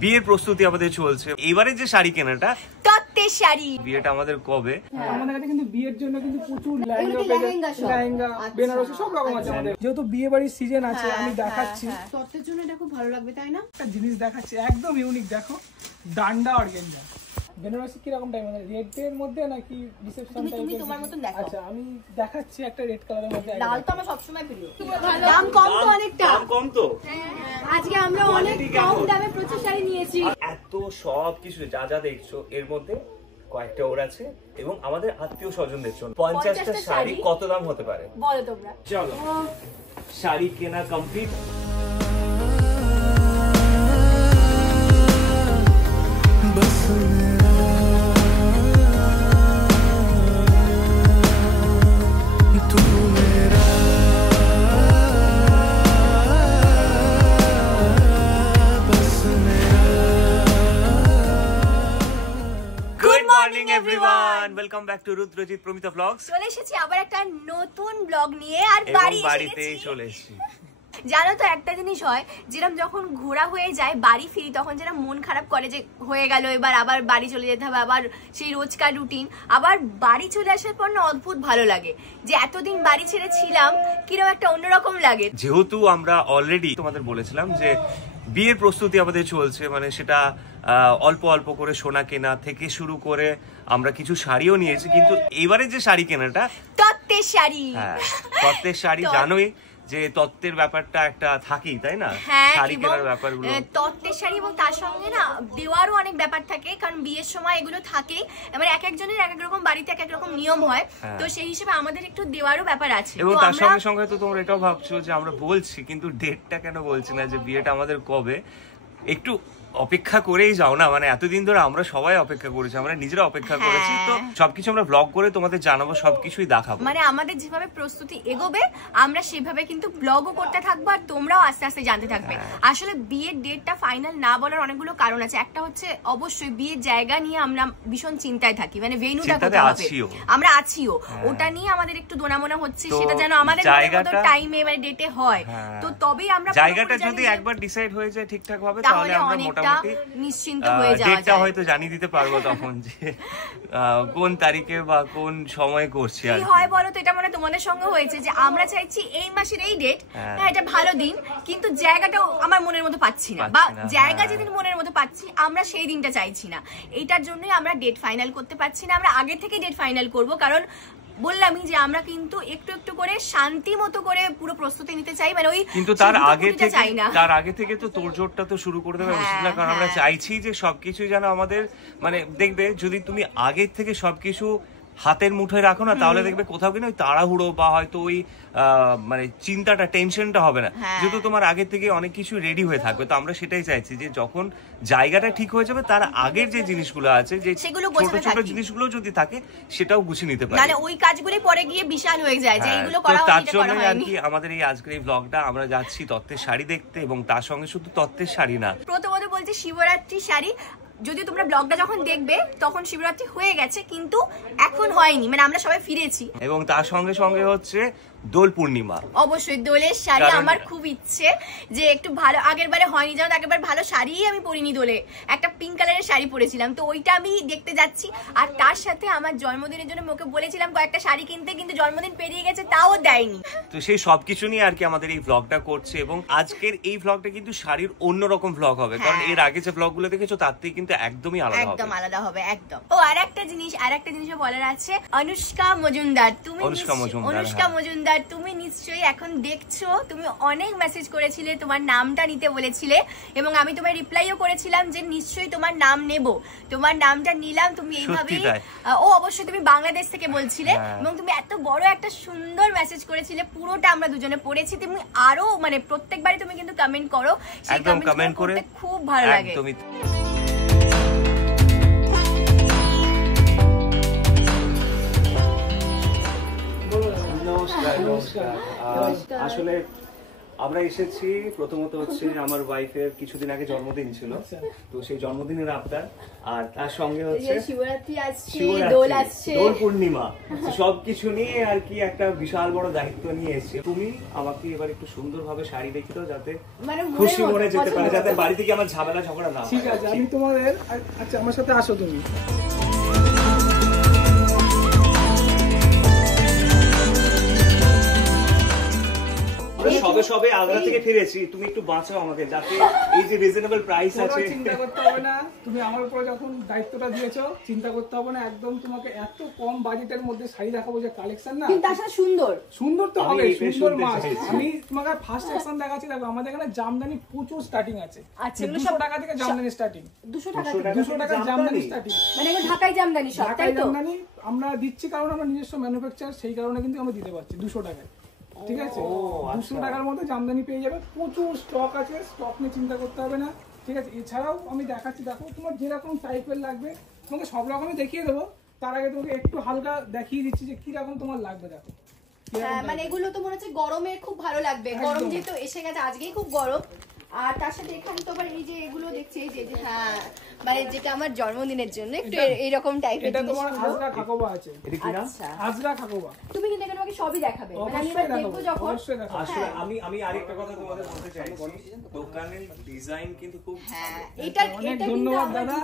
বিয়ের প্রস্তুতি আমাদের চলছে। এবারে যে শাড়ি কেনাটা তত্ত্বের শাড়ি, বিয়েটা আমাদের কবে? আমাদের কাছে কিন্তু বিয়ের জন্য কিন্তু প্রচুর লেহেঙ্গা বেনারসি সব রকম আছে আমাদের। যেহেতু বিয়ে বাড়ির সিজন আছে আমি দেখাচ্ছি। তত্ত্বের জন্য এটা খুব ভালো লাগবে তাই না? একটা জিনিস দেখাচ্ছি একদম ইউনিক, দেখো ডান্ডা অর্গানজা। বেনারসি কি রকম টাইম মানে রেড এর মধ্যে নাকি রিসেপশন টাইপের? তুমি তোমার মতন দেখো। আচ্ছা আমি দেখাচ্ছি একটা রেড কালারের মধ্যে। লাল তো আমার সবসময় প্রিয়। দাম কম তো অনেকটা। দাম কম তো? আজকে আমরা অনেক কম দামে প্রচুর শাড়ি নিয়েছি। এত সব কিছু যা যা দেখছো এর মধ্যে কয়েকটা ওর আছে এবং আমাদের আত্মীয় স্বজনদের জন্য 50টা শাড়ি কত দাম হতে পারে বলো তোমরা। চলো শাড়ি কেনা complete. Welcome back to Rudrajit Promita blogs. চলে এসেছি আবার একটা নতুন ব্লগ নিয়ে আর বাড়িতে চলে এসেছি। জানো তো একটা জিনিস হয়, যেরকম যখন ঘোরা হয়ে যায় বাড়ি ফিরি তখন যেটা মন খারাপ করে যে হয়ে গেল এবার আবার বাড়ি চলে যেতে হবে, আবার সেই রোজকার রুটিন। আবার বাড়ি চলে আসার পর না অদ্ভুত ভালো লাগে যে এতদিন বাড়ি ছেড়ে ছিলাম, কিরকম একটা অন্যরকম লাগে। যেহেতু আমরা অলরেডি তোমাদের বলেছিলাম যে বিয়ের প্রস্তুতি আমাদের চলছে, মানে সেটা অল্প অল্প করে সোনা কেনা থেকে শুরু করে আমরা কিছু শাড়িও নিয়েছি, কিন্তু এবারে যে শাড়ি কেনাটা তত্ত্বের শাড়ি। হ্যাঁ তত্ত্বের শাড়ি, জানোই যে তত্ত্বের ব্যাপারটা একটা থাকেই তাই না, শাড়ি কেনার ব্যাপারগুলো। তত্ত্বের শাড়ি এবং তার সঙ্গে না দেওয়ারও অনেক ব্যাপার থাকে, কারণ বিয়ের সময় এগুলো থাকেই, মানে এক একজনের এক এক রকম বাড়িতে এক এক রকম নিয়ম হয়, তো সেই হিসেবে আমাদের একটু দেওয়ারও ব্যাপার আছে। এবং তার সঙ্গে সঙ্গে তো তোমরা এটাও ভাবছো যে আমরা বলছি কিন্তু ডেটটা কেন বলছি না, যে বিয়েটা আমাদের কবে। একটু অপেক্ষা করেই যাও না, মানে এতদিন ধরে আমরা সবাই অপেক্ষা করেছি, আমরা নিজেরা অপেক্ষা করেছি, তো সবকিছু আমরা ব্লগ করে তোমাদের জানাবো, সবকিছুই দেখাবো। মানে আমাদের যেভাবে প্রস্তুতি এগোবে আমরা সেভাবে কিন্তু ব্লগও করতে থাকবো, আর তোমরাও আস্তে আস্তে জানতে থাকবে। আসলে বিয়ের ডেটটা ফাইনাল না বলার অনেকগুলো কারণ আছে। একটা হচ্ছে অবশ্যই বিয়ের জায়গা নিয়ে আমরা ভীষণ চিন্তায় থাকি, মানে ভেন্যুটা কোথায় হবে, আমরা আছিও, ওটা নিয়ে আমাদের একটু দোনামোনা হচ্ছে, সেটা যেন আমাদের মতো টাইমে মানে ডেটে হয়, তো তবেই আমরা জায়গাটা যদি একবার ডিসাইড হয়ে যায় ঠিকঠাক ভাবে তাহলে আমরা মোটামুটি নিশ্চিন্ত হয়ে যাওয়া যায়। ডেটটা হয়তো জানিয়ে দিতে পারবো তখন যে কোন তারিখে বা কোন সময় করছি। কি হয় বলো তো, এটা মানে তোমাদের সঙ্গে হয়েছে যে আমরা চাইছি এই মাসের এই ডেট, হ্যাঁ এটা ভালো দিন, কিন্তু জায়গাটাও আমার মনের মতো পাচ্ছি না, বা জায়গা যেদিন মনের মতো পাচ্ছি আমরা সেই দিনটা চাইছি না। এইটার জন্যই আমরা ডেট ফাইনাল করতে পারছি না। আমরা আগে থেকে ডেট ফাইনাল করব, কারণ বললামই যে আমরা কিন্তু একটু একটু করে শান্তি মতো করে পুরো প্রস্তুতি নিতে চাই, মানে ওই কিন্তু তার আগে থেকে তো তোড়জোড়টা তো শুরু করে দেবে উচিত না, কারণ আমরা চাইছি যে সবকিছু যেন আমাদের মানে দেখবে যদি তুমি আগের থেকে সবকিছু হাতের মুঠোয় রাখো না, তাহলে দেখবে কোথাও কিনা ওই তাড়াহুড়ো বা হয়তো ওই মানে চিন্তাটা টেনশনটা হবে না, যেহেতু তোমার আগে থেকে অনেক কিছু রেডি হয়ে থাকবে। তো আমরা সেটাই চাইছি যে যখন জায়গাটা ঠিক হয়ে যাবে তার আগের যে জিনিসগুলো আছে, যে ছোট ছোট জিনিসগুলো যদি থাকে সেটাও গুছিয়ে নিতে পারে, মানে ওই কাজগুলোই পরে গিয়ে বিশাল হয়ে যায় যে এইগুলো করা হয়নি। তার জন্য আর কি আমাদের এই আজকের এই ব্লগটা, আমরা যাচ্ছি তত্ত্বের শাড়ি দেখতে, এবং তার সঙ্গে শুধু তত্ত্বের শাড়ি না, প্রথমত বলছি শিবরাত্রি শাড়ি। যদি তোমরা ব্লগটা যখন দেখবে তখন শিবরাত্রি হয়ে গেছে, কিন্তু এখন হয়নি, মানে আমরা সবাই ফিরেছি। এবং তার সঙ্গে সঙ্গে হচ্ছে দোল পূর্ণিমা, অবশ্যই দোলের শাড়ি আমার খুব ইচ্ছে যে একটু ভালো, আগের বারে হয়নি জানো, আগেরবার ভালো শাড়ি আমি পরিনি দোলে, একটা পিঙ্ক কালারের শাড়ি পরেছিলাম, তো ওইটা আমি দেখতে যাচ্ছি। আর তার সাথে আমার জন্মদিনের জন্য ওকে বলেছিলাম কয়েকটা শাড়ি কিনতে, কিন্তু জন্মদিন পেরিয়ে গেছে তাও দেয়নি। তো সেই সবকিছু নিয়ে আর কি আমাদের এই ব্লগটা করছে, এবং আজকের এই ব্লগটা কিন্তু শাড়ির অন্যরকম ব্লগ হবে, কারণ এর আগে যে ব্লগগুলো দেখেছো তার থেকে কিন্তু একদমই আলাদা হবে একদম। ও আর একটা জিনিস বলার আছে, অনুষ্কা মজুমদার, তুমি অনুষ্কা মজুমদার তুমি নিশ্চয়ই এখন দেখছো, তুমি অনেক মেসেজ করেছিলে, তোমার নামটা নিতে বলেছিলে, এবং আমি তোমার রিপ্লাইও করেছিলাম যে নিশ্চয়ই তোমার নাম নেব, তোমার নামটা নিলাম। তুমি এইভাবেই, ও অবশ্যই তুমি বাংলাদেশ থেকে বলছিলে, এবং তুমি এত বড় একটা সুন্দর মেসেজ করেছিলে, পুরোটা আমরা দুজনে পড়েছি। তুমি আরো মানে প্রত্যেকবারই তুমি কিন্তু কমেন্ট করো, সেই কমেন্ট করে খুব ভালো লাগে। আসলে আমরা এসেছি প্রথমত হচ্ছে আমার ওয়াইফের কিছুদিন আগে জন্মদিন ছিল, তো সেই জন্মদিনের আবদার, আর তার সঙ্গে হচ্ছে শিবরাত্রি আসছে, দোল আসছে, দোল পূর্ণিমা, সবকিছু নিয়ে আর কি একটা বিশাল বড় দায়িত্ব নিয়ে এসেছি। তুমি আমাকে এবার একটু সুন্দরভাবে শাড়ি দেখি তো, যাতে খুশি মনে যেতে পারে, যাতে বাড়ি থেকে আমার ঝামেলা ঝগড়া না হয়। ঠিক আছে, আমি তোমাদের, আচ্ছা আমার সাথে আসো তুমি। সবে আগ্রা থেকে ফিরেছি, তুমি একটু বাঁচাও আমাকে, যাতে এই যে রিজনেবল প্রাইস আছে। চিন্তা করতে হবে না, তুমি আমার উপরে যখন দায়িত্বটা দিয়েছো চিন্তা করতে হবে না, একদম তোমাকে এত কম বাজেটের মধ্যে শাড়ি দেখাবো যে কালেকশন না, কিন্তু আসলে সুন্দর সুন্দর তো হবে, সুন্দর মাস। আমি তোমাকে ফার্স্ট সেকশন দেখাচ্ছি, দেখো আমাদের এখানে জামদানি প্রচুর স্টার্টিং আছে। আচ্ছা, 200 টাকা থেকে জামদানি স্টার্টিং, 200 টাকা 200 টাকা জামদানি স্টার্টিং, মানে এগুলো ঢাকাই জামদানি সব, তাই তো? জামদানি আমরা দিচ্ছি কারণ আমরা নিজস্ব ম্যানুফ্যাকচার, সেই কারণে কিন্তু আমরা দিতে পারছি 200 টাকায়। ঠিক আছে, 200 টাকার মধ্যে জামদানি পেয়ে যাবে, প্রচুর স্টক আছে, স্টক নিয়ে চিন্তা করতে হবে না। ঠিক আছে, এছাড়াও আমি দেখাচ্ছি, দেখো তোমার যেরকম টাইপের লাগবে তোমাকে সব রকমই দেখিয়ে দেবো। তার আগে তোমাকে একটু হালকা দেখিয়ে দিচ্ছি যে কি রকম তোমার লাগবে। দেখো মানে এগুলো তো মনে হচ্ছে গরমে খুব ভালো লাগবে, গরম যেহেতু এসে গেছে, আজকেই খুব গরম। আর তার সাথে এখানে তো আবার এই যে এগুলো দেখছি, এই যে হ্যাঁ, মানে যেটা আমার জন্মদিনের জন্য একটু এইরকম টাইপের এটা তোমার আজরা খাকোবা আছে। এটা কি না? আচ্ছা, আজরা খাকোবা। তুমি কিন্তু এখানে আমাকে সবই দেখাবে, মানে আমি এবার দেখবো যখন। আসলে আমি আরেকটা কথা তোমাদের বলতে চাইছি, দোকানের ডিজাইন কিন্তু খুব, হ্যাঁ এটা অনেক ধন্যবাদ দাদা,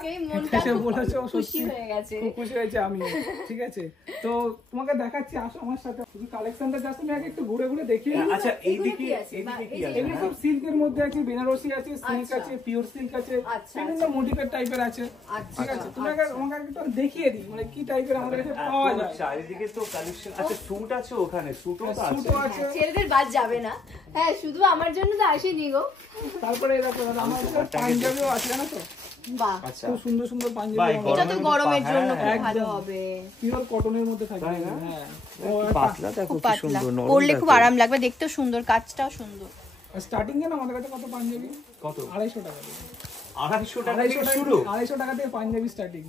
এসে বলেছো, খুশি হয়ে গেছে, খুব খুশি হয়েছে আমি। ঠিক আছে, তো তোমাকে দেখাচ্ছি, আসো আমার সাথে। তুমি কালেকশনটা জাস্ট তুমি আগে একটু ঘুরে ঘুরে দেখিয়ে দিই। আচ্ছা এইদিকে কি আছে? কি আছে? এগুলো সব সিল্কের মধ্যে আছে, বেনারসি আছে, সিল্ক আছে, পিওর সিল্ক আছে, বিভিন্ন মোটিভের টাইপের আছে। ঠিক আছে, তুমি আগে আমাকে একটু দেখিয়ে দিই মানে কি টাইপের আমাদের কাছে পাওয়া যায়। চারিদিকে তো কালেকশন আছে, স্যুট আছে, ওখানে স্যুটও তো আছে। স্যুটও আছে, ছেলেদের বাদ যাবে না। হ্যাঁ, শুধু আমার জন্য তো আসেনি গো। তারপরে এই দেখো আমার কাছে পাঞ্জাবিও আছে, জানো তো? বাহ, খুব সুন্দর সুন্দর পাঞ্জাবি, এটা তো গরমের জন্য খুব ভালো হবে। পিওর কটনের মধ্যে থাকবে। হ্যাঁ, পাতলা দেখো খুব কি পাতলা, সুন্দর, নরম পরলে খুব আরাম লাগবে, দেখতেও সুন্দর, কাজটাও সুন্দর। স্টার্টিং জানো আমাদের কাছে কত পাঞ্জাবি? কত? 250 টাকা থেকে। 250 টাকা থেকে শুরু? 250 টাকা থেকে পাঞ্জাবি স্টার্টিং।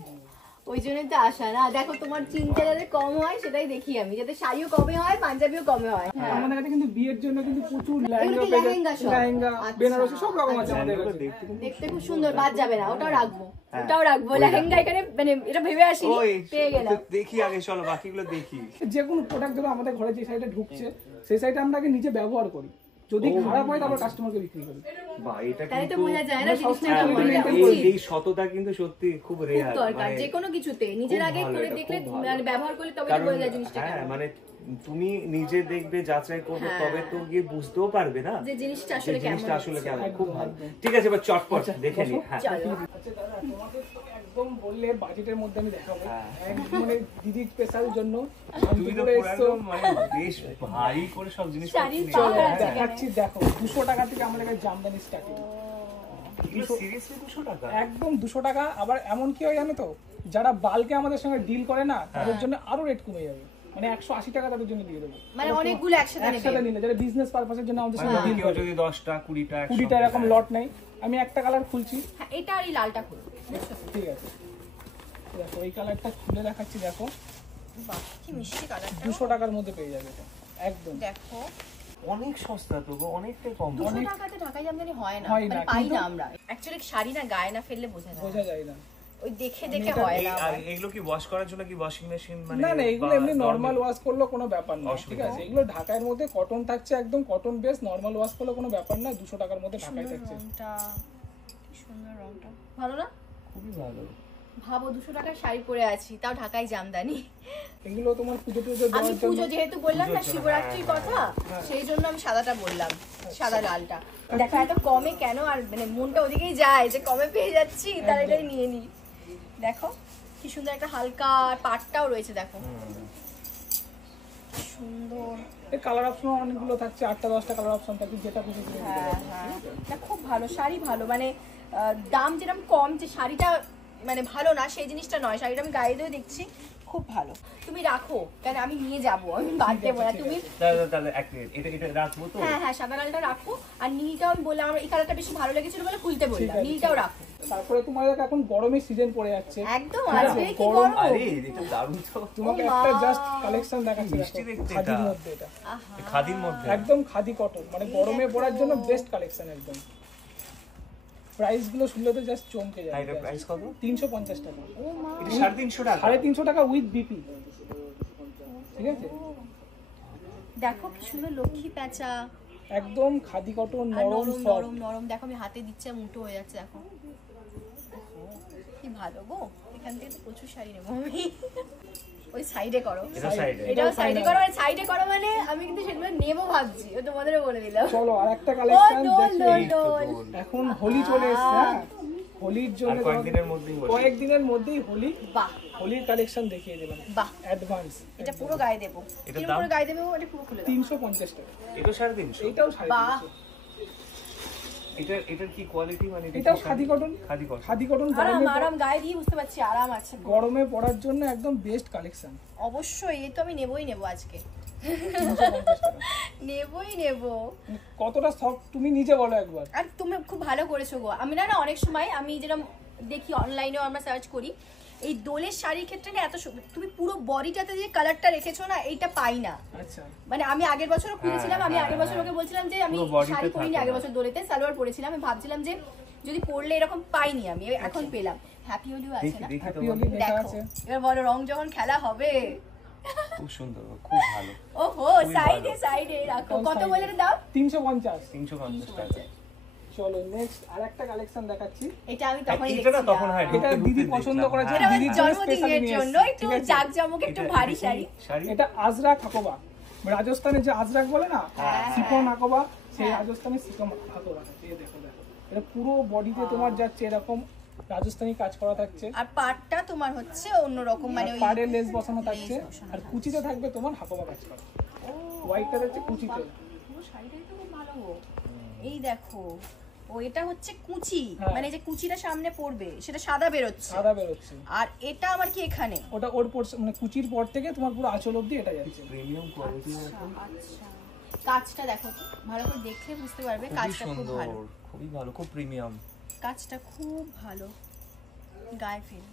ওই জন্যই তো আসা না, দেখো তোমার চিন্তা যাতে কম হয় সেটাই দেখি আমি, যাতে শাড়িও কমে হয়, পাঞ্জাবিও কমে হয়। আমাদের কাছে কিন্তু বিয়ের জন্য কিন্তু প্রচুর এগুলো কি লেহেঙ্গা সব? লেহেঙ্গা, আচ্ছা। বেনারসি সব রকম আছে আমাদের কাছে। দেখতে খুব সুন্দর, বাদ যাবে না, ওটাও রাখবো, ওটাও রাখবো। লেহেঙ্গা এখানে মানে এটা ভেবে আসিনি, পেয়ে গেলাম। দেখি আগে, চলো বাকিগুলো দেখি। যে কোনো প্রোডাক্ট ধরো আমাদের ঘরে যে সাইডে ঢুকছে সেই সাইডে আমরা আগে নিজে ব্যবহার করি, যদি খারাপ হয় তারপর কাস্টমারকে বিক্রি করি। বাহ, এটা তাই তো কিন্তু বোঝা যায় না জিনিসটা কেমন এই সততা কিন্তু সত্যি খুব রেয়ার, দরকার যে কোনো কিছুতে নিজের আগে করে দেখলে, মানে ব্যবহার করলে তবে বোঝা যায় জিনিসটা হ্যাঁ, কেমন। মানে তুমি নিজে দেখবে, যাচাই করবে, তবে তো গিয়ে বুঝতেও পারবে না যে জিনিসটা আসলে কেমন। জিনিসটা আসলে কেমন। খুব ভালো, ঠিক আছে, এবার চটপট দেখে নি। হ্যাঁ, চলো। আচ্ছা দাদা, তোমাকে তো একদম বললে বাজেটের মধ্যে আমি দেখাবো, একদম মানে দিদির স্পেশাল জন্য তুমি তো পুরো একদম মানে বেশ ভারী করে সব জিনিস শাড়ির করছিস। পাহাড় আছে দেখাচ্ছি, দেখো 200 টাকা থেকে আমাদের কাছে জামদানি স্টার্টিং। সিরিয়াসলি 200 টাকা? একদম 200 টাকা। আবার এমন কি হয় জানো তো, যারা বাল্কে আমাদের সঙ্গে ডিল করে না, তাদের জন্য আরো রেট কমে যাবে, মানে 180 টাকা তাদের জন্য দিয়ে দেবো, মানে অনেকগুলো একসাথে নিলে, যারা বিজনেস পারপাসের জন্য আমাদের সঙ্গে ডিল কেউ করে। যদি 10টা 20টা 20টা এরকম লট নাই, আমি একটা কালার খুলছি। হ্যাঁ, এটা আর এই লালটা খুলো। ঠিক আছে, দেখো এই কালারটা খুলে দেখাচ্ছি, দেখো বাহ, কি মিষ্টি কালারটা, 200 টাকার মধ্যে পেয়ে যাবে এটা একদম। দেখো অনেক সস্তা তো গো, অনেকটাই কম। 200 টাকাতে ঢাকাই জামদানি হয় না, হয় না, মানে পাই কিন্তু- না আমরা। অ্যাকচুয়ালি শাড়ি না গায়ে না ফেললে বোঝা যায় না, বোঝা যায় না। ওই দেখে দেখে হয় না। আর এগুলো কি ওয়াশ করার জন্য কি ওয়াশিং মেশিন মানে? না না, এগুলো এমনি নরমাল ওয়াশ করলে কোনো ব্যাপার না। ঠিক আছে, এগুলো ঢাকার মধ্যে কটন থাকছে, একদম কটন বেস, নরমাল ওয়াশ করলে কোনো ব্যাপার না। 200 টাকার মধ্যে ঢাকায় থাকছে। রংটা কি সুন্দর, রংটা ভালো না? খুবই ভালো। ভাবো 200 টাকার শাড়ি পরে আছি, তাও ঢাকাই জামদানি। এগুলো তোমার পুজো টুজো আমি দেওয়ার জন্য। পুজো যেহেতু বললাম না শিবরাত্রির কথা, সেই জন্য আমি সাদাটা বললাম, সাদা লালটা। দেখো এত কমে কেন, আর মানে মনটা ওদিকেই যায় যে কমে পেয়ে যাচ্ছি, তার এটাই নিয়ে নি। দেখো কি সুন্দর একটা হালকা পাটটাও রয়েছে, দেখো কি সুন্দর। এই কালার অপশন অনেকগুলো থাকছে, 8টা 10টা কালার অপশন থাকে, যেটা খুশি করে নিতে হ্যাঁ পারো। হ্যাঁ, না খুব ভালো শাড়ি, ভালো মানে দাম যেরকম কম, যে শাড়িটা মানে ভালো না সেই জিনিসটা নয়, শাড়িটা আমি গায়ে দিয়ে দেখছি খুব ভালো। তুমি রাখো, কারণ আমি নিয়ে যাবো, আমি বাদ দেবো না। তুমি তাহলে এক মিনিট, এটা রাখবো তো? হ্যাঁ হ্যাঁ, সাদা লালটা রাখো, আর নীলটাও আমি বললাম, আমার এই কালারটা বেশি ভালো লেগেছিল বলে খুলতে বললাম, নীলটাও রাখো। তারপরে তোমার এখন গরমের সিজন পড়ে যাচ্ছে, একদম আজকে কি গরম। আরে এটা দারুণ তো, তোমাকে একটা জাস্ট কালেকশন দেখাচ্ছি, মিষ্টি দেখতে খাদির এটা। মধ্যে এটা খাদির মধ্যে একদম খাদি কটন, মানে গরমে পরার জন্য বেস্ট কালেকশন একদম। প্রাইস গুলো শুনলে তো জাস্ট চমকে আর যাবে। এটা প্রাইস কত? 350 টাকা, এটা 350 টাকা। 350 টাকা উইথ বিপি, ঠিক আছে? দেখো কি সুন্দর লক্ষ্মী প্যাঁচা, একদম খাদি কটন, আর নরম নরম সফট। নরম নরম। দেখো আমি হাতে দিচ্ছি আর মুঠো হয়ে যাচ্ছে, দেখো কি ভালো গো। এখান থেকে তো প্রচুর শাড়ি নেবো আমি। ওই সাইডে করো, এটা সাইডে, এটাও সাইডে করো, আর সাইডে করো মানে আমি কিন্তু সেগুলো নেবো ভাবছি, ও তোমাদেরও বলে দিলাম। চলো আরেকটা ও কালেকশন দোল দেখি। দোল এই তো দোল। দোল। এখন হোলি চলে এসছে, হ্যাঁ হোলির আর জন্য কয়েকদিনের মধ্যেই বলি। কয়েকদিনের মধ্যেই হোলি, বাহ হোলির কালেকশন দেখিয়ে দিলাম বাহ, অ্যাডভান্স। এটা পুরো গায়ে দেবো। এটার কিরকম দাম? করে গায়ে দেবো এটা পুরো খুলে দাও। 350 টাকা, এটা 350। এইটাও বাহ 350। এটার কি কোয়ালিটি, মানে এটা এটাও কি khadi cotton, khadi cotton? Khadi cotton আরাম গরমে আরাম গায়ে দিয়ে বুঝতে পারছি আরাম আছে। গরমে পরার জন্য একদম বেস্ট কালেকশন। অবশ্যই এই তো আমি নেবই নেবো আজকে, 350 টাকা। নেবই নেবো। কতটা সফট তুমি নিজে বলো একবার। আর তুমি খুব ভালো করেছো গো। আমি না অনেক সময় আমি যেরকম দেখি অনলাইনেও আমরা সার্চ করি, এই দোলের শাড়ির ক্ষেত্রে না এত তুমি পুরো বডিটাতে যে কালারটা রেখেছো না, এইটা পাই না। আচ্ছা মানে আমি আগের বছরও খুঁজেছিলাম, আমি আগের বছর ওকে বলছিলাম যে আমি পুরো bodyতে শাড়ি পরিনি, থাকে আগের না। বছর দোলেতে সালোয়ার পরেছিলাম, আমি ভাবছিলাম যে যদি পরলে এরকম পাইনি, আমি এখন পেলাম। হ্যাপি হোলিও আছে দেখি না, দেখি তো, হ্যাপি হোলি লেখা দেখো আছে। এবার বলো রং যখন খেলা হবে। খুব সুন্দর, খুব ভালো। ওহো খুবই সাইডে ভালো। সাইডে রাখো। কত side বলে দাও? 350। 350 টাকা। চলো নেক্সট আরেকটা কালেকশন দেখাচ্ছি। এটা আমি তখনই এটা না তখন হয় দেখছিলাম। এটা ঢুকতে দিদি ঢুকতে পছন্দ দেখলাম। করেছে। এটা আমার দিদির জন্য জন্মদিনের specially নিয়ে জন্য এসেছি, একটু ঠিক আছে? জাঁকজমক, একটু এটা- ভারী এটা কি শাড়ি। শাড়ি? এটা আজরাক হাকোবা, রাজস্থানে যে আজরাক বলে না, সিফন হাকোবা, সেই রাজস্থানের সিফন হাকোবা। এই দেখো দেখো, এটা পুরো বডিতে তোমার যাচ্ছে এরকম রাজস্থানি কাজ করা থাকছে, আর পাটটা তোমার হচ্ছে অন্যরকম, মানে ওই পাড়ে লেস বসানো থাকছে, লেস বসানো আর কুচিতে থাকবে তোমার হাকোবা কাজ করা। হোয়াইটটা থাকছে কুচিতে। পুরো শাড়িটাই তো খুব ভালো গো। এই দেখো, ও এটা হচ্ছে কুচি, হ্যাঁ। মানে যে কুচিটা সামনে পড়বে সেটা সাদা বেরোচ্ছে, সাদা বেরোচ্ছে। আর এটা আমার কি এখানে? ওটা ওর পর মানে কুচির পর থেকে তোমার পুরো আঁচল অব্দি এটা যাচ্ছে। প্রিমিয়াম কোয়ালিটি, আচ্ছা, কাজটা দেখো তো, ভালো করে দেখলে বুঝতে পারবে খুবই কাজটা খুব সুন্দর, ভালো, খুবই ভালো, খুব প্রিমিয়াম। কাজটা খুব ভালো, গায়ে ফিল।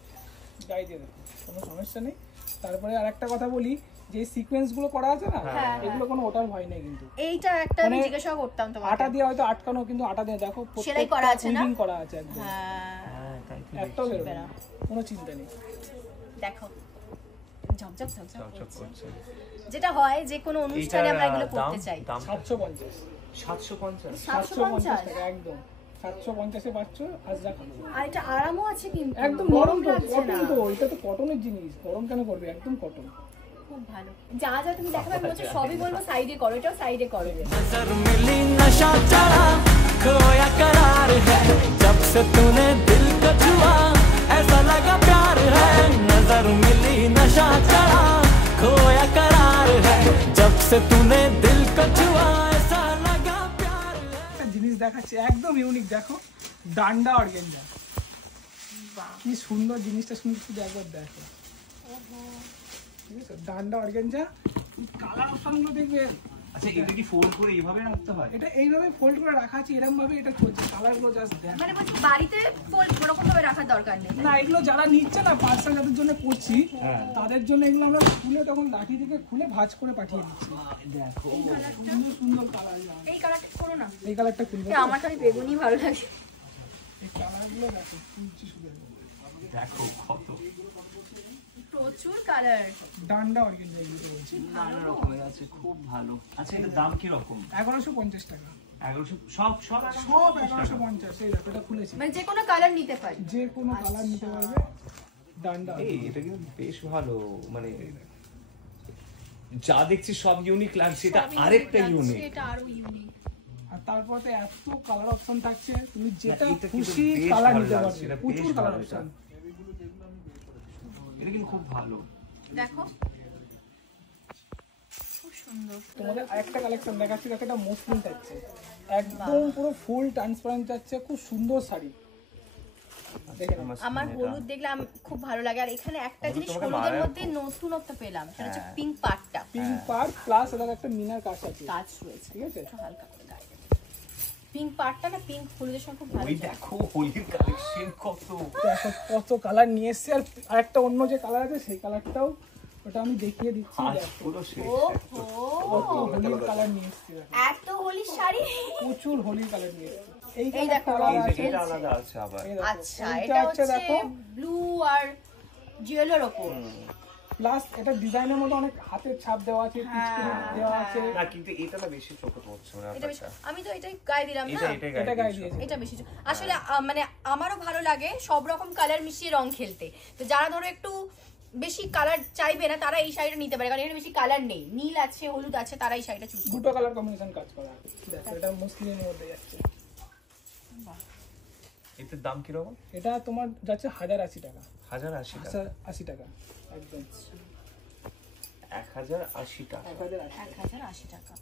গায়ে দিয়ে দেখো, কোনো সমস্যা নেই। তারপরে আরেকটা কথা বলি, যে সিকোয়েন্স গুলো করা আছে না, হ্যাঁ, এগুলো কোনো ওটার ভয় নেই কিন্তু। এইটা একটা আমি মানে জিজ্ঞাসা করতাম আটা তোমাকে। দিয়ে হয়তো আটকানো, কিন্তু আটা দিয়ে দেখো সেলাই করা আছে না? উইভিং করা আছে একদম, হ্যাঁ হ্যাঁ তাই তো, একটাও বেরোবে বেরো না, কোনো চিন্তা নেই। দেখো ঝকঝক ঝকঝক চকচক করছে। করছে। যেটা হয় যে কোনো অনুষ্ঠানে আমরা এগুলো দাম করতে চাই। দাম 750, 750। 750 টাকা একদম, 750-এ পাচ্ছ আজরা খাবো। আর এটা আরামও আছে কিন্তু, একদম নরম তো, লাগছে না, কটন তো, এটা তো কটনের জিনিস, গরম কেন করবে, একদম কটন। খুব ভালো। যা যা তুমি দেখাবে আমি বলছি সবই বলবো সাইডে করো, এটাও সাইডে করো। नजर मिली नशा चढ़ा खोया करार है जब से तूने दिल को छुआ ऐसा लगा प्यार है नजर मिली नशा चढ़ा खोया करार है जब से तूने दिल को छुआ ऐसा लगा प्यार है একটা জিনিস দেখাচ্ছি একদম ইউনিক, দেখো ডান্ডা অর্গেঞ্জা, কি সুন্দর জিনিসটা, শুধু একবার দেখো। ঠিক আছে, ডান্ডা অর্গেঞ্জা, কালার অপশনগুলো দেখবে। আচ্ছা এটা কি ফোল্ড করে এইভাবে রাখতে হয়? এটা এইভাবে ফোল্ড করে রাখা আছে, এরকম ভাবে এটা চলছে, কালারগুলো জাস্ট দেখ। মানে বলছি বাড়িতে ওরকম ভাবে রাখার দরকার নেই। না এগুলো যারা নিচ্ছে না, পার্সেল যাদের জন্য করছি, হ্যাঁ। তাদের জন্য এগুলো আমরা খুলে তখন লাঠি থেকে খুলে ভাঁজ করে পাঠিয়ে দিচ্ছি। দেখো সুন্দর সুন্দর কালার, এই কালারটা করো না, এই কালারটা খুলবে, আমার খালি বেগুনি ভালো লাগে। এই কালারগুলো দেখো, খুলছি শুধু। দেখো কত প্রচুর কালার, ডান্ডা অর্গেঞ্জা এগুলো বলছি, নানা রকমের আছে, খুব ভালো। আচ্ছা এটার দাম কি রকম? 1150 টাকা, 1100 সব সব সব 1150। এই দেখো এটা খুলেছি, মানে যে কোনো কালার নিতে পারি। যে কোনো কালার নিতে পারবে। ডান্ডা এই এটা কিন্তু বেশ ভালো, মানে যা দেখছি সব ইউনিক লাগছে, এটা আরেকটা ইউনিক। এটা আরো ইউনিক। আর তারপরে এত কালার অপশন থাকছে, তুমি যেটা এটা কিন্তু খুশি বেশ কালার ভালো নিতে লাগছে, পারবে, এটা প্রচুর বেশ কালার ভালো অপশন। এটা কিন্তু খুব ভালো। দেখো খুব সুন্দর। তোমাদের আরেকটা কালেকশন দেখাচ্ছি, দেখো এটা মসলিন থাকছে, একদম পুরো ফুল ট্রান্সপারেন্ট থাকছে, খুব সুন্দর শাড়ি। দেখে নাও। আমার হলুদ দেখলে খুব ভালো লাগে। আর এখানে একটা হলুদ জিনিস তোমাকে হলুদের মানায় মধ্যে নতুনত্ব পেলাম, সেটা হচ্ছে পিঙ্ক পার্টটা, পিঙ্ক পার্ট প্লাস এটা একটা মিনার কাজ আছে, কাজ রয়েছে। ঠিক আছে? একটু হালকা করে গায়ে দেবো। পিঙ্ক পাড়টা না পিঙ্ক হলুদের সঙ্গে খুব ভালো ওই যায়। দেখো হোলির কালেকশন কত, দেখো কত কালার নিয়ে এসছে। আর আরেকটা অন্য যে কালার আছে সেই কালারটাও ওটা আমি দেখিয়ে দিচ্ছি। আজ দেখো পুরো শেষ। ওহো, কত হোলির কালার নিয়ে এসছে, এত হোলির শাড়ি। প্রচুর হোলির কালার নিয়ে এসছে। এই এই দেখো, কালার এই যে আছে, এটা আলাদা আছে আবার। এই দেখো। আচ্ছা এইটা এটা হচ্ছে দেখো ব্লু আর জুয়েলের ওপর। প্লাস এটা ডিজাইনের মধ্যে অনেক হাতের ছাপ দেওয়া আছে, পিচকিরি দেওয়া আছে। না কিন্তু এটা না বেশি চোখে পড়ছে না এটা বেশি, ব্যাপারটা। আমি তো এটাই গায়ে দিলাম না, এটা গায়ে দিয়েছে। এটা বেশি আসলে মানে আমারও ভালো লাগে সব রকম কালার মিশিয়ে রং খেলতে। তো যারা ধরো একটু বেশি কালার চাইবে না তারা এই শাড়িটা নিতে পারে, কারণ এখানে বেশি কালার নেই, নীল আছে হলুদ আছে, তারা এই শাড়িটা চুজ করবে। দুটো কালার কম্বিনেশন কাজ করা আছে। দেখো এটা মুসলিমের মধ্যে যাচ্ছে। এটার দাম কি রকম? এটা তোমার যাচ্ছে 1080 টাকা। 1080 টাকা। 80 টাকা একদম 1080 টাকা। 1080 টাকা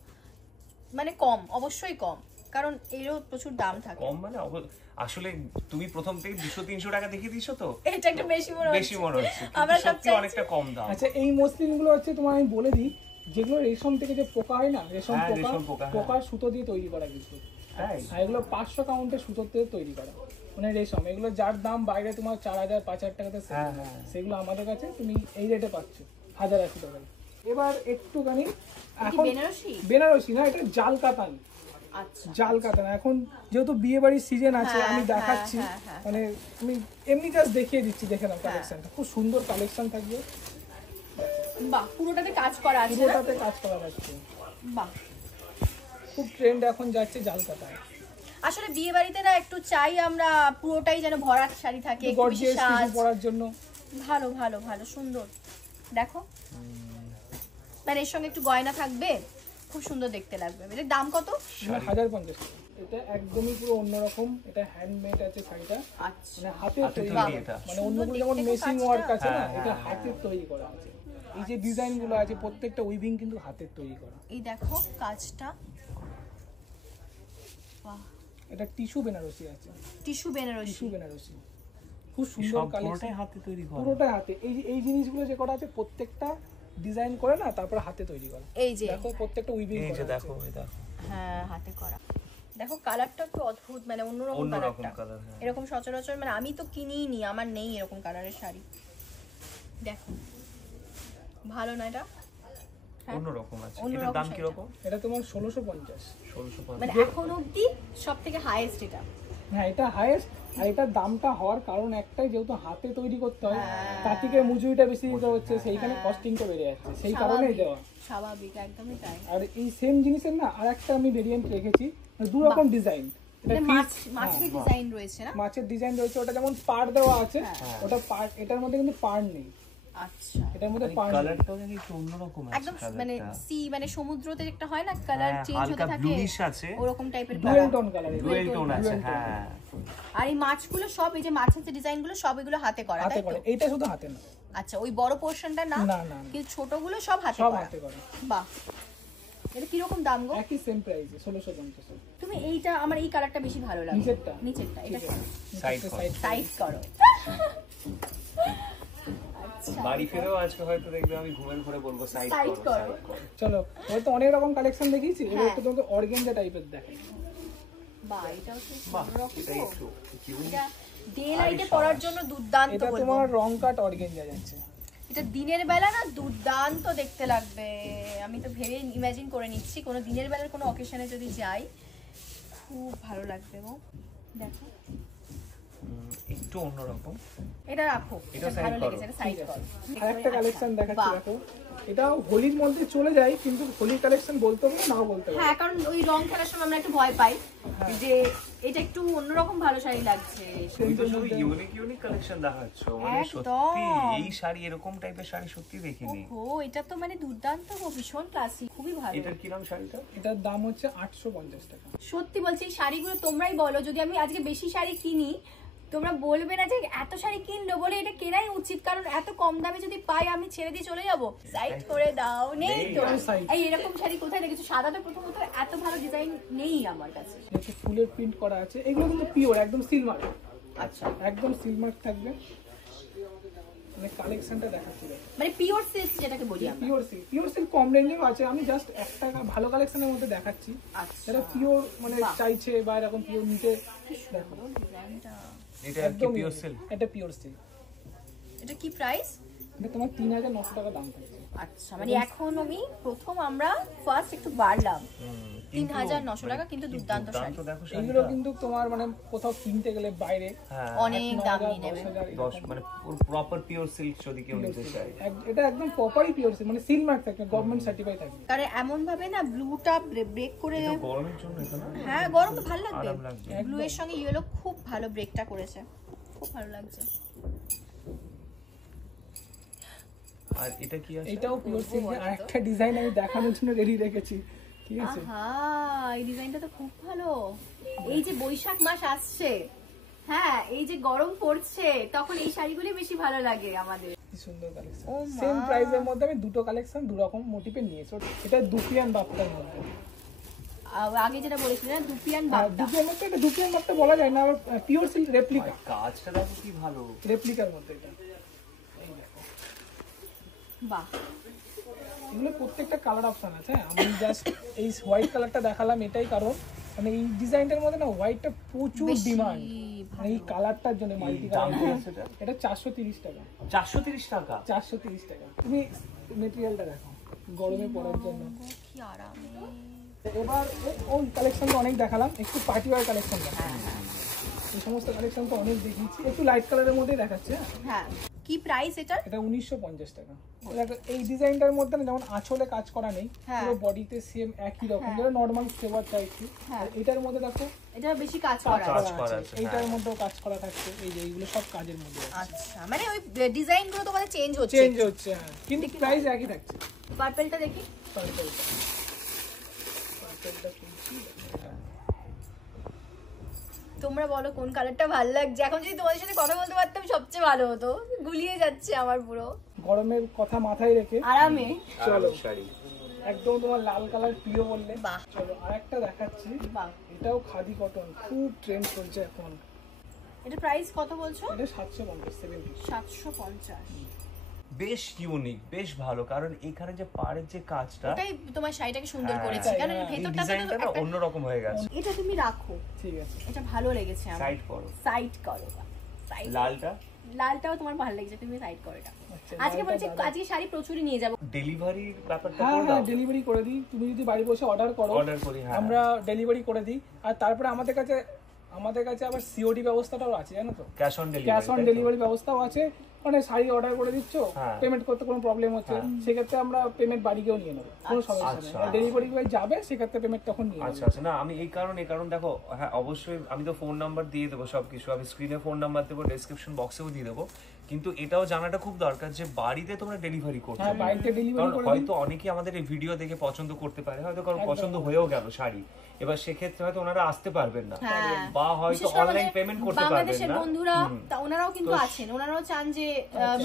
মানে কম, অবশ্যই কম, কারণ এরও প্রচুর দাম থাকে। কম মানে আসলে তুমি প্রথম থেকে 200-300 টাকা দেখিয়ে দিছো তো, এটা একটু বেশি মনে হচ্ছে। বেশি মনে হচ্ছে, আমরা কিন্তু সব সত্যি চাইছি। অনেকটা কম দাম। আচ্ছা এই মসলিনগুলো হচ্ছে তোমার আমি বলে দিই, যেগুলো রেশম থেকে যে পোকা হয় না, রেশম হ্যাঁ, পোকা, রেশম পোকা, হ্যাঁ। পোকার সুতো দিয়ে তৈরি করা কিছু। তাই? আর এগুলো 500 কাউন্টের সুতো দিয়ে তৈরি করা, মানে রেশম। এগুলো যার দাম বাইরে তোমার 4000-5000 টাকাতে sell হ্যাঁ, হয়। হ্যাঁ। সেগুলো আমাদের কাছে তুমি এই রেটে পাচ্ছ 1080 টাকায়। এবার একটুখানি কি এখন বেনারসি? বেনারসি না, এটা জাল কাতান। আচ্ছা জাল কাতান এখন যেহেতু বিয়ে বাড়ির সিজন আছে, হ্যাঁ, আমি হ্যাঁ, দেখাচ্ছি। হ্যাঁ, হ্যাঁ। মানে তুমি এমনি জাস্ট দেখিয়ে দিচ্ছি, দেখে নাও কালেকশনটা, খুব সুন্দর কালেকশন থাকবে। বাহ, পুরোটাতে কাজ করা আছে না? পুরোটাতে কাজ করা থাকছে। বাহ, খুব ট্রেন্ড এখন যাচ্ছে জাল কাতান। আসলে বিয়ে বাড়িতে না একটু চাই আমরা পুরোটাই যেন ভরাট শাড়ি থাকে, একটু বেশি গর্জিয়াস কিছু সাজ। পরার জন্য ভালো ভালো ভালো সুন্দর। দেখো মানে এর সঙ্গে একটু গয়না থাকবে, খুব সুন্দর দেখতে লাগবে। এর দাম কত? 1050 টাকা। এটা একদমই পুরো অন্যরকম, এটা হ্যান্ডমেড আছে শাড়িটা, আচ্ছা মানে হাতে হাতে তৈরি। তৈরি এটা। মানে অন্যগুলো যেমন দেখতে মেশিং কাজটা। ওয়ার্ক আছে না, হ্যাঁ, এটা হ্যাঁ, হাতের তৈরি করা আছে। এই যে ডিজাইন গুলো আছে প্রত্যেকটা উইভিং কিন্তু হাতের তৈরি করা। এই দেখো কাজটা, বাহ, এটা টিস্যু বেনারসি আছে, টিস্যু বেনারসি। টিস্যু বেনারসি খুব সুন্দর সব কালেকশন, পুরোটাই হাতে তৈরি করা। পুরোটা হাতে। এই জিনিসগুলো যে করা আছে প্রত্যেকটা ডিজাইন করে না, তারপর হাতে তৈরি করা। এই যে দেখো প্রত্যেকটা উইভিং এই যে করা দেখো, আছে। এই দেখো হ্যাঁ হাতে করা। দেখো কালারটা একটু অদ্ভুত, মানে অন্যরকম অন্যরকম কালারটা। কালার, হ্যাঁ। এরকম সচরাচর মানে আমি তো কিনিই নি, আমার নেই এরকম কালারের শাড়ি। দেখো ভালো না এটা? হ্যাঁ। অন্যরকম আছে। অন্যরকম এটার দাম কি শাড়িটা। রকম? এটা তোমার 1650। 1650। মানে এখন অবধি সব থেকে হাইয়েস্ট এটা। হ্যাঁ এটা হাইয়েস্ট। আর এটার দামটা হওয়ার কারণ একটাই, যেহেতু হাতে তৈরি করতে হয়, হ্যাঁ। তার থেকে মজুরিটা বেশি দিতে হচ্ছে, সেইখানে কস্টিংটা বেড়ে যাচ্ছে, সেই কারণেই দেওয়া। স্বাভাবিক, একদমই তাই। আর এই সেম জিনিসের না আর একটা আমি ভেরিয়েন্ট রেখেছি, দু রকম ডিজাইন। মানে মাছের ডিজাইন রয়েছে না? মাছের ডিজাইন রয়েছে, ওটা যেমন পাড় দেওয়া আছে, হ্যাঁ। ওটা পাড়, এটার মধ্যে কিন্তু পাড় নেই, আচ্ছা এটার মধ্যে পাড় নেই। কালারটাও জানি একটু অন্যরকম আছে। একদম মানে কালারটা। সি মানে সমুদ্রতে একটা হয় না কালার হ্যাঁ, চেঞ্জ হালকা হতে থাকে, bluish আছে। ওরকম টাইপের dual colour. Tone colour, dual tone আছে, হ্যাঁ। আর এই মাছগুলো সব, এই যে মাছের যে ডিজাইন গুলো সব এগুলো হাতে করা, হাতে তাই তো? করে। এইটা শুধু হাতে না, আচ্ছা ওই বড় পোরশনটা না, না, না, না। কিন্তু ছোটগুলো সব হাতে সব করা। হাতে করে। বাহ, এটা কিরকম দাম গো? একই সেম প্রাইসে 1650। তুমি এইটা, আমার এই কালারটা বেশি ভালো লাগে। নিচেরটা? নিচেরটা এটা সাইড করো। সাইড করো। আচ্ছা বাড়ি ফিরেও আজকে হয়তো দেখবে আমি ঘুমের ঘরে বলবো সাইড Side করো, করো। side করো। চলো, হয়তো অনেক রকম কালেকশন দেখিয়েছি, এবার হ্যাঁ। একটু তোমাকে অর্গেনজা টাইপের দেখাই। বাহ, এটাও তো বাহ, অন্যরকম এটাই তো। একটু unique। এটা ডে লাইটে পরার জন্য দুর্দান্ত এটা বলবো। তোমার রং কাট অর্গেনজা যাচ্ছে। এটা দিনের বেলা না দুর্দান্ত দেখতে লাগবে। আমি তো ভেবে ইমাজিন করে নিচ্ছি কোনো দিনের বেলার কোনো অকেশনে যদি যাই, খুব ভালো লাগবে গো। দেখো একটু অন্যরকম। এটা রাখো, এটা এটা side ভালো করো। লেগেছে, এটা সাইড করো। আর একটা কালেকশন দেখাচ্ছি, বাহ। দেখো। এটাও হোলির মধ্যে চলে যায়, কিন্তু হোলির কালেকশন বলতে পারো নাও বলতে পারো। হ্যাঁ, কারণ ওই রং খেলার সময় আমরা একটু ভয় পাই যে এটা একটু অন্যরকম ভালো শাড়ি লাগছে। তুমি তো শুধু ইউনিক কালেকশন দেখাচ্ছ, মানে একদম। সত্যি এই শাড়ি, এরকম টাইপের শাড়ি সত্যি দেখিনি। ও এটা তো মানে দুর্দান্ত গো, ভীষণ ক্লাসি, খুবই ভালো। এটার কি নাম শাড়িটা? এটার দাম হচ্ছে 850 টাকা। সত্যি বলছি এই শাড়িগুলো তোমরাই বলো, যদি আমি আজকে বেশি শাড়ি কিনি তোমরা বলবে না যে এত শাড়ি কিনলো বলে, এটা কেনাই উচিত, কারণ এত কম দামে যদি পাই আমি ছেড়ে দিয়ে চলে যাবো। সাইড করে দাও, নেই তো এই এরকম শাড়ি কোথায় দেখেছো? সাদা তো প্রথমত এত ভালো ডিজাইন নেই আমার কাছে। এতে ফুলের প্রিন্ট করা আছে, এগুলো কিন্তু পিওর একদম সিলমার্ক, আচ্ছা, একদম সিলমার্ক থাকবে। মানে কালেকশনটা দেখাচ্ছি। মানে পিওর সিল্ক যেটাকে বলি আমরা। পিওর সিল্ক কম রেঞ্জেও আছে, আমি জাস্ট একটা ভালো কালেকশনের মধ্যে দেখাচ্ছি। আচ্ছা যারা পিওর মানে চাইছে বা এরকম পিওর নিতে, দেখো ডিজাইনটা এটা কি পিওর সিল্ক? এটা পিওর সিল্ক। এটা কি প্রাইস? এটা তোমার 3900 টাকা দাম থাকছে। আচ্ছা মানে এখন আমি প্রথম আমরা ফার্স্ট একটু বাড়লাম 3900 টাকা, কিন্তু দুর্দান্ত শাড়ি। দেখো এইগুলো কিন্তু তোমার মানে কোথাও কিনতে গেলে বাইরে অনেক দাম নিয়ে নেবে। 10 মানে প্রপার পিওর সিল্ক যদি কেউ নিতে চায়, এটা একদম প্রপারই পিওর সিল্ক, মানে সিল মার্ক থাকবে, গভর্নমেন্ট সার্টিফাই থাকবে। কারণ এমন ভাবে না ব্লুটা ব্রেক করে, গরমের জন্য এটা না? হ্যাঁ গরম তো ভালো লাগবে, আরাম লাগবে। ব্লু এর সঙ্গে ইয়েলো খুব ভালো ব্রেকটা করেছে, খুব ভালো লাগছে। আর এটা কি আছে? এটাও পিওর সিল্ক। আর একটা ডিজাইন আমি দেখানোর জন্য রেডি রেখেছি, ঠিক আছে? আহা এই ডিজাইনটা তো খুব ভালো। এই যে বৈশাখ মাস আসছে, হ্যাঁ এই যে গরম পড়ছে, তখন এই শাড়িগুলি বেশি ভালো লাগে আমাদের। কি সুন্দর কালেকশন। ও মা। সেম প্রাইসের মধ্যে আমি দুটো কালেকশন দু রকম মোটিভে নিয়েছি। এটা দুপিয়ান বাপ্তার মধ্যে। আগে যেটা বলেছিলেন না দুপিয়ান বাপ্তা, দুপিয়ান মধ্যে, এটা দুপিয়ান বাপ্তা বলা যায় না, পিওর সিল্ক রেপ্লিকা, কাজটা দেখো কি ভালো, রেপ্লিকার মধ্যে এটা। এই দেখো, বাহ এগুলো প্রত্যেকটা কালার অপশন আছে। আমি জাস্ট এই হোয়াইট কালারটা দেখালাম এটাই কারণ মানে এই ডিজাইনটার মধ্যে না হোয়াইটটা প্রচুর ডিমান্ড, মানে এই কালারটার জন্য মাল্টি কালার। এটা 430 টাকা। 430 টাকা? 430 টাকা। তুমি মেটেরিয়ালটা দেখো, গরমে পরার জন্য কি আরামে। এবার ওই কালেকশনটা অনেক দেখালাম, একটু পার্টি ওয়্যার কালেকশন দেখালাম। এই সমস্ত কালেকশন তো অনেক দেখিয়েছি, একটু লাইট কালারের মধ্যে দেখাচ্ছে। হ্যাঁ কি প্রাইস এটার? এটা 1950 টাকা। এই ডিজাইনটার মধ্যে না যেমন আঁচলে কাজ করা নেই, পুরো বডিতে সেম একই রকম, যেটা নরমাল ফ্লেভার চাইছি। আর এটার মধ্যে দেখো এটা বেশি কাজ করা আছে, এইটার মধ্যেও কাজ করা থাকছে। এই যে এইগুলো সব কাজের মধ্যে আছে। আচ্ছা মানে ওই ডিজাইন গুলো তোমাদের চেঞ্জ হচ্ছে, চেঞ্জ হচ্ছে, হ্যাঁ, কিন্তু প্রাইস একই থাকছে। পার্পলটা দেখি। পার্পলটা তোমরা বলো কোন কালারটা ভালো লাগছে। এখন যদি তোমাদের সাথে কথা বলতে পারতাম সবচেয়ে ভালো হতো, গুলিয়ে যাচ্ছে আমার পুরো। গরমের কথা মাথায় রেখে আরামে চলো শাড়ি একদম তোমার লাল কালার প্রিয় বললে, বাহ। চলো আরেকটা দেখাচ্ছি। বাহ এটাও খাদি কটন, খুব ট্রেন্ড চলছে এখন। এটা প্রাইস কত বলছো? এটা 750, 750। বেশ ইউনিক, বেশ ভালো, কারণ এখানে যে পাড়ের যে কাজটা, ওটাই তোমার শাড়িটাকে সুন্দর করেছে, কারণ ভেতরটা ডিজাইনটা না অন্যরকম হয়ে গেছে। এটা তুমি রাখো, ঠিক আছে। এটা ভালো লেগেছে আমার। সাইড করো, সাইড করো, সাইড। লালটা, লালটাও তোমার ভালো লেগেছে, তুমি সাইড করো এটা। আচ্ছা, আজকে বলছি আজকে শাড়ি প্রচুরই নিয়ে যাব। ডেলিভারির ব্যাপারটা হ্যাঁ করে হ্যাঁ, দাও, ডেলিভারি করে দিই। তুমি যদি বাড়ি বসে অর্ডার করো, অর্ডার করি, হ্যাঁ আমরা ডেলিভারি করে দিই। আর তারপরে আমাদের কাছে আবার সিওডি ব্যবস্থাটাও আছে, জানো তো? Cash on cash on delivery ব্যবস্থাও আছে। মানে শাড়ি অর্ডার করে দিচ্ছ, হ্যাঁ। পেমেন্ট করতে কোনো প্রবলেম হচ্ছে, সেক্ষেত্রে আমরা পেমেন্ট বাড়ি গিয়েও নিয়ে নেবো, কোনো সমস্যা নেই। আচ্ছা। ডেলিভারি বয় যাবে, সেক্ষেত্রে পেমেন্ট তখন নিয়ে আচ্ছা নেবে। আচ্ছা, না আমি এই কারণ দেখো, হ্যাঁ অবশ্যই আমি তো ফোন নাম্বার দিয়ে দেবো, সবকিছু আমি স্ক্রিনে ফোন নাম্বার দেবো, ডেসক্রিপশন বক্সেও দিয়ে দেবো, কিন্তু এটাও জানাটা খুব দরকার যে বাড়িতে তোমরা ডেলিভারি করছো। হ্যাঁ, বাড়িতে ডেলিভারি কারণ করে দিই। হয়তো অনেকেই আমাদের এই ভিডিও দেখে পছন্দ করতে পারে, হয়তো কারো পছন্দ হয়েও গেল শাড়ি, এবার সেক্ষেত্রে হয়তো ওনারা আসতে পারবেন না, বা হয়তো অনলাইন পেমেন্ট করতে পারবেন বাংলাদেশের না। বন্ধুরা তা ওনারাও কিন্তু আছেন, ওনারাও চান যে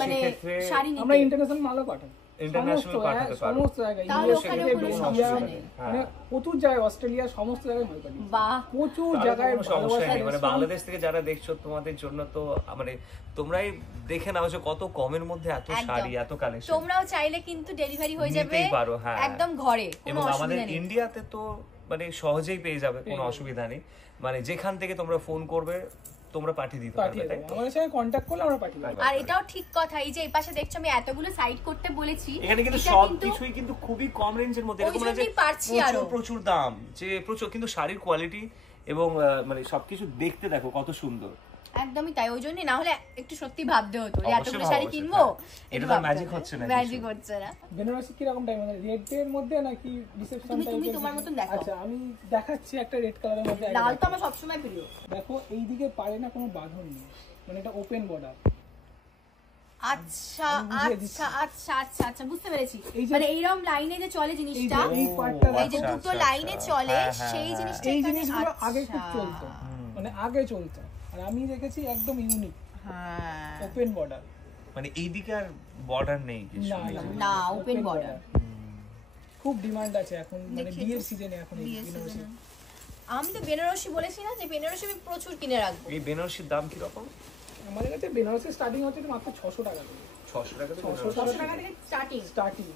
মানে সেক্ষেত্রে শাড়ি আমরা নিতে। ইন্টারন্যাশনাল মালও পাঠাই, ইন্টারন্যাশনাল পাঠাতে পারো, সমস্ত জায়গায়, তাহলে ইউএসএ, ওখানেও কোনো বেলজিয়াম, সমস্যা নেই। মানে প্রচুর জায়গায়, অস্ট্রেলিয়া, সমস্ত জায়গায় মাল পাঠাই। বাহ প্রচুর তাহলে তো জায়গায় কোনো সমস্যা নেই। মানে ভালোবাসা বাংলাদেশ থেকে যারা দেখছো তোমাদের জন্য তো মানে তোমরাই দেখে নাও যে কত কমের মধ্যে এত শাড়ি, এত কালেকশন। তোমরাও চাইলে কিন্তু ডেলিভারি হয়ে যাবে নিতেই পারো, হ্যাঁ, একদম ঘরে, কোনো এবং আমাদের অসুবিধা নেই। ইন্ডিয়াতে তো মানে সহজেই পেয়ে যাবে, কোনো অসুবিধা নেই। মানে যেখান থেকে তোমরা ফোন করবে তোমরা পাঠিয়ে দিতে পারবে, পাঠিয়ে তাই দেবো, তো? আমাদের সঙ্গে কন্ট্যাক্ট করলে আমরা পাঠিয়ে দেবো। আর এটাও ঠিক কথা, এই যে এই পাশে দেখছো আমি এতগুলো সাইড করতে বলেছি, এখানে কিন্তু এটা সবকিছুই কিন্তু খুবই কম রেঞ্জের মধ্যে, এরকম না যে ওই জন্যই পারছি আরো। প্রচুর দাম, যে প্রচুর, কিন্তু শাড়ির কোয়ালিটি এবং মানে সবকিছু দেখতে দেখো কত সুন্দর। একদমই তাই, ওই জন্য না হলে একটু সত্যি ভাবতে হতো যে অবশ্যই এতগুলো ভাবা শাড়ি উচিত, কিনবো, হ্যাঁ। এটা তো ম্যাজিক হচ্ছে না, ম্যাজিক হচ্ছে না। বেনারসি কিরকম টাইম, মানে রেড এর মধ্যে নাকি রিসেপশন তুমি টাইপের? তোমার মতন দেখো। আচ্ছা, আমি দেখাচ্ছি একটা রেড কালারের মধ্যে। লাল তো আমার সবসময় প্রিয়। দেখো এইদিকে পারে না কোনো বাঁধন নেই, মানে এটা ওপেন বর্ডার। আচ্ছা আমি বুঝিয়ে দিচ্ছি। আচ্ছা আচ্ছা আচ্ছা আচ্ছা বুঝতে পেরেছি, এই যে- মানে এইরকম লাইনে যে চলে জিনিসটা, এই পার্টটা এই যে দেখো, দুটো লাইনে চলে হ্যাঁ, হ্যাঁ, সেই হ্যাঁ। জিনিসটা এই এখানে। জিনিসগুলো আগে খুব আচ্ছা। চলতো, মানে আগে চলতো, আর আমি দেখেছি একদম ইউনিক হ্যাঁ ওপেন বর্ডার। মানে এইদিকে আর বর্ডার নেই কিছু। না ওপেন বর্ডার, খুব ডিমান্ড আছে এখন, মানে দেখি বিয়ের তো। সিজনে এখন এই বিয়ের বেনারসি। season-এ। আমি তো বেনারসি বলেছি না যে বেনারসি আমি প্রচুর কিনে রাখবো। এই বেনারসির দাম কি রকম? আমাদের কাছে বেনারসি স্টার্টিং হচ্ছে মাত্র 600 টাকা থেকে। 600 টাকা 600 টাকা থেকে স্টার্টিং।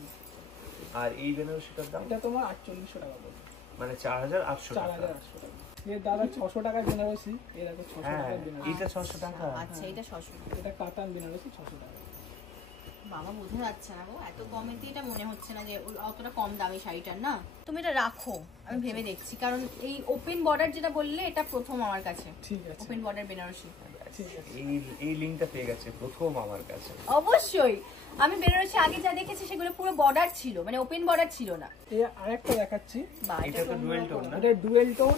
আর এই বেনারসিটার দাম এটা তোমার 4800 টাকা পড়বে, মানে 4800 টাকা। 4800 টাকা। এর দাদা 600 টাকার বেনারসি, এর আগে 600 হ্যাঁ টাকার বেনারসি। এটা 600 টাকা। আচ্ছা এটা 600 টাকা। এটা কাতান বেনারসি 600 টাকা। বাবা বোঝা যাচ্ছে না গো, এত কমেতে এটা মনে হচ্ছে না যে অতটা কম দামি শাড়িটার না। তুমি এটা রাখো, আমি ভেবে দেখছি, কারণ এই ওপেন বর্ডার যেটা বললে এটা প্রথম আমার কাছে। ঠিক আছে, ওপেন বর্ডার বেনারসি ঠিক আছে। এই লিংকটা পেয়ে গেছে প্রথম আমার কাছে। অবশ্যই। আমি বেনারসি আগে যা দেখেছি সেগুলো পুরো বর্ডার ছিল, মানে ওপেন বর্ডার ছিল না। এই আরেকটা দেখাচ্ছি, এটা তো ডুয়েল টোন না? এটা ডুয়েল টোন,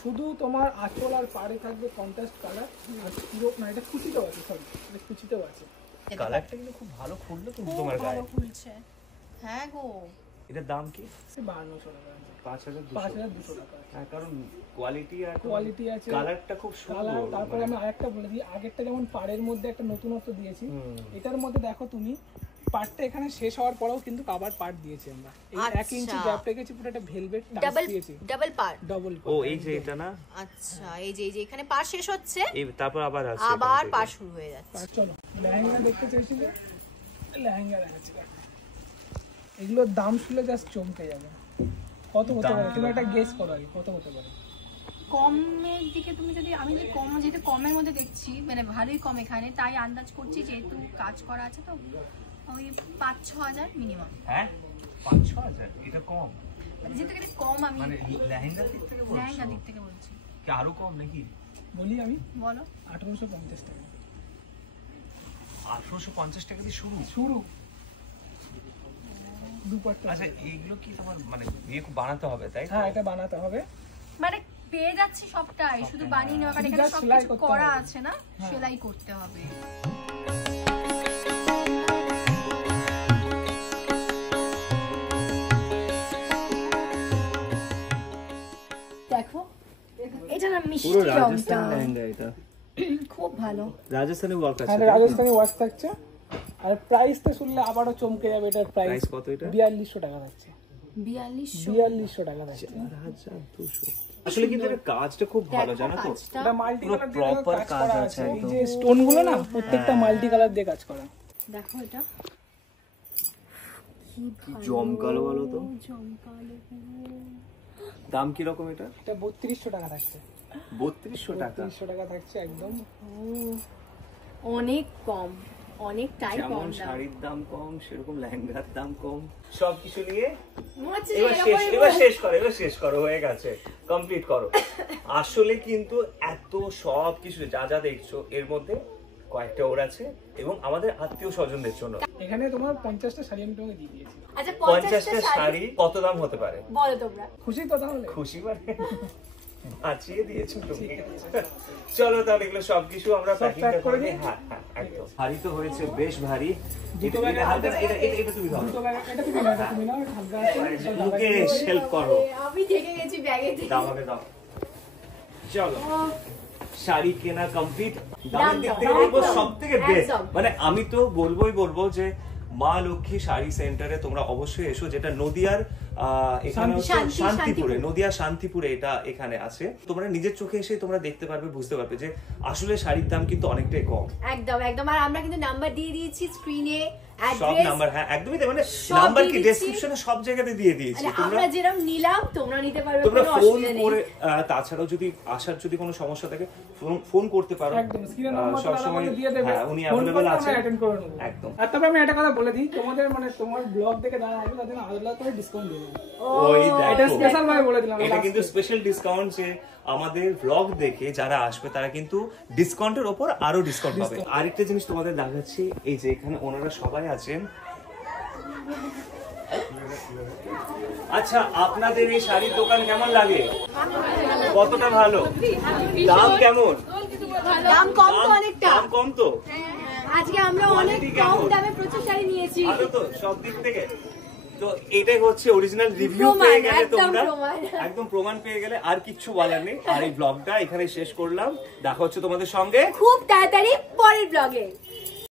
শুধু তোমার আঁচল আর পাড়ে থাকবে কন্ট্রাস্ট কালার, আর পুরো না এটা কুচিতেও আছে, সরি এটা কুচিতেও আছে। কালারটা কিন্তু খুব ভালো ফুললো কিন্তু খুব তোমার ভালো গায়ে। ফুলছে। হ্যাঁ গো। এটার দাম কি? 5200 টাকা আছে। 5200। 5200 টাকা আছে। হ্যাঁ, কারণ কোয়ালিটি আর কোয়ালিটি আছে, কালারটা খুব কালার। সুন্দর। তারপরে আমি আরেকটা বলে দিই, আগেরটা যেমন পাড়ের মধ্যে একটা নতুনত্ব দিয়েছি, এটার মধ্যে দেখো তুমি পার্টটা এখানে শেষ হওয়ার পরেও কিন্তু আবার পার্ট দিয়েছি আমরা। এই 1 ইঞ্চি গ্যাপ রেখেছি, পুরো একটা ভেলভেট টাচ দিয়েছি, ডাবল পার। ডাবল। ও এই যে এটা না? আচ্ছা এই যে এখানে পার শেষ হচ্ছে, এই তারপর আবার আছে, আবার পার শুরু হয়ে যাচ্ছে। চলো লেহেঙ্গা দেখতে চাইছিলে, লেহেঙ্গা দেখাচ্ছি। এগুলোর দাম শুনলে জাস্ট চমকে যাবে। কত হতে পারে তুমি একটা গেস করো আগে, কত হতে পারে? কমের দিকে তুমি যদি, আমি যদি কম, যেহেতু কমের মধ্যে দেখছি, মানে ভালোই কম এখানে, তাই আন্দাজ করছি যেহেতু কাজ করা আছে তো ওই 5-6 হাজার মিনিমাম। হ্যাঁ 5-6 হাজার? এটা কম? মানে যেহেতু এটা কম, আমি মানে লেহেঙ্গার দিক থেকে বলছো? লেহেঙ্গা দিক থেকে বলছি। কি আরো কম নাকি? বলি আমি, বলো। 1850 টাকা। 1850 টাকা দিয়ে শুরু? শুরু দুপাট্টা। আচ্ছা এইগুলো কি তোমার মানে বিয়ে বানাতে হবে তাই? হ্যাঁ এটা বানাতে হবে, মানে পেয়ে যাচ্ছি সবটাই, শুধু বানিয়ে নেওয়া, কারণ এখানে just সেলাই সবকিছু করতে করা হবে। আছে না, সেলাই করতে হবে। দেখো এটা না মিষ্টি রংটা লেহেঙ্গা এটা খুব ভালো। রাজস্থানি ওয়ার্ক আছে। হ্যাঁ রাজস্থানি ওয়াশ থাকছে। আর প্রাইসটা শুনলে আবারও চমকে যাবে, এটার প্রাইস প্রাইস কত? এটা 4200 টাকা থাকছে। 4200 টাকা থাকছে। 4200। আসলে কিন্তু এর কাজটা খুব ভালো, জানো তো? এটা মাল্টি কালার দিয়ে প্রপার কাজ কাজ করা আছে আছে, এই একদম। যে স্টোন গুলো না প্রত্যেকটা মাল্টি কালার দিয়ে কাজ করা। দেখো এটা কি জমকালো বলো তো। জমকালো। দাম কি রকম এটা? এটা 3200 টাকা থাকছে। 3200 টাকা? 3200 টাকা থাকছে একদম। অনেক কম, অনেকটাই কম যেমন দাম। শাড়ির দাম কম, সেরকম লেহেঙ্গার দাম কম, সবকিছু নিয়ে মনে হচ্ছে যে এবার শেষ করো, হয়ে গেছে, কমপ্লিট করো। আসলে কিন্তু এত সব কিছু যা যা দেখছো এর মধ্যে কয়েকটা ওর আছে এবং আমাদের আত্মীয় স্বজনদের জন্য। এখানে তোমার 50টা শাড়ি আমি তোমাকে দিয়ে দিয়েছি। আচ্ছা 50টা শাড়ি কত দাম হতে পারে বলো তোমরা? খুশি তো তাহলে? খুশি মানে বাঁচিয়ে দিয়েছো তুমি। চলো তাহলে এগুলো সবকিছু আমরা প্যাকিং করে দিই। হ্যাঁ হ্যাঁ একদম। ভারী তো হয়েছে, বেশ ভারী। এটা তুমি দাও, দুটো ব্যাগ, এটা তুমি নাও, এটা তুমি নাও, এটা হালকা আছে। মুখে হেল্প করো। আমি থেকে গেছি ব্যাগে। দাও আমাকে দাও। চলো শাড়ি কেনা কমপ্লিট। দামের দিক থেকে বলবো সব থেকে বেস্ট, মানে আমি তো বলবো যে মা লক্ষ্মী শাড়ি সেন্টারে তোমরা অবশ্যই এসো, যেটা নদিয়ার এখানে শান্তিপুরে, নদিয়া শান্তিপুরে এটা এখানে আছে। তোমরা নিজের চোখে এসে তোমরা দেখতে পারবে, বুঝতে পারবে যে আসলে শাড়ির দাম কিন্তু অনেকটাই কম। একদম একদম। আর আমরা কিন্তু নাম্বার দিয়ে দিয়েছি স্ক্রিনে, সব অ্যাড্রেস, নাম্বার। হ্যাঁ একদমই তাই, মানে নাম্বার কি ডেসক্রিপশনে সব জায়গাতে দিয়ে দিয়েছি। আমরা যেরকম নিলাম তোমরা নিতে পারবে, তোমরা কোনো ফোন অসুবিধা নেই। করে, তাছাড়াও যদি আসার যদি কোনো সমস্যা থাকে ফোন করতে পারো। একদম স্ক্রিনে নাম্বার সব সময় দিয়ে দেবে, হ্যাঁ উনি अवेलेबल আছে, অ্যাটেন্ড করে নেব একদম। আর তবে আমি একটা কথা বলে দিই, তোমাদের মানে তোমার ব্লগ দেখে যারা আসবে তাদের আলাদা করে ডিসকাউন্ট দেব। ওই এটা দেখো, স্পেশাল ভাবে বলে দিলাম। এটা কিন্তু স্পেশাল ডিসকাউন্ট, যে আমাদের ব্লগ দেখে যারা আসবে তারা কিন্তু ডিসকাউন্টের উপর আরো ডিসকাউন্ট পাবে। আরেকটা জিনিস তোমাদের দেখাচ্ছি, এই যে এখানে ওনারা সবাই আছেন। আচ্ছা আপনাদের এই শাড়ির দোকান কেমন লাগে? কতটা ভালো? দাম কেমন? দাম কম তো অনেকটা। দাম কম তো? আজকে আমরা অনেক কম দামে প্রচুর শাড়ি নিয়েছি। ভালো তো সব দিক থেকে? তো এটাই হচ্ছে অরিজিনাল রিভিউ প্রমাণ, পেয়ে গেলে একদম তোমরা, প্রমাণ। একদম প্রমাণ পেয়ে গেলে, আর কিচ্ছু বলার নেই। আর এই ব্লগটা এখানে শেষ করলাম, দেখা হচ্ছে তোমাদের সঙ্গে খুব তাড়াতাড়ি পরের ব্লগে।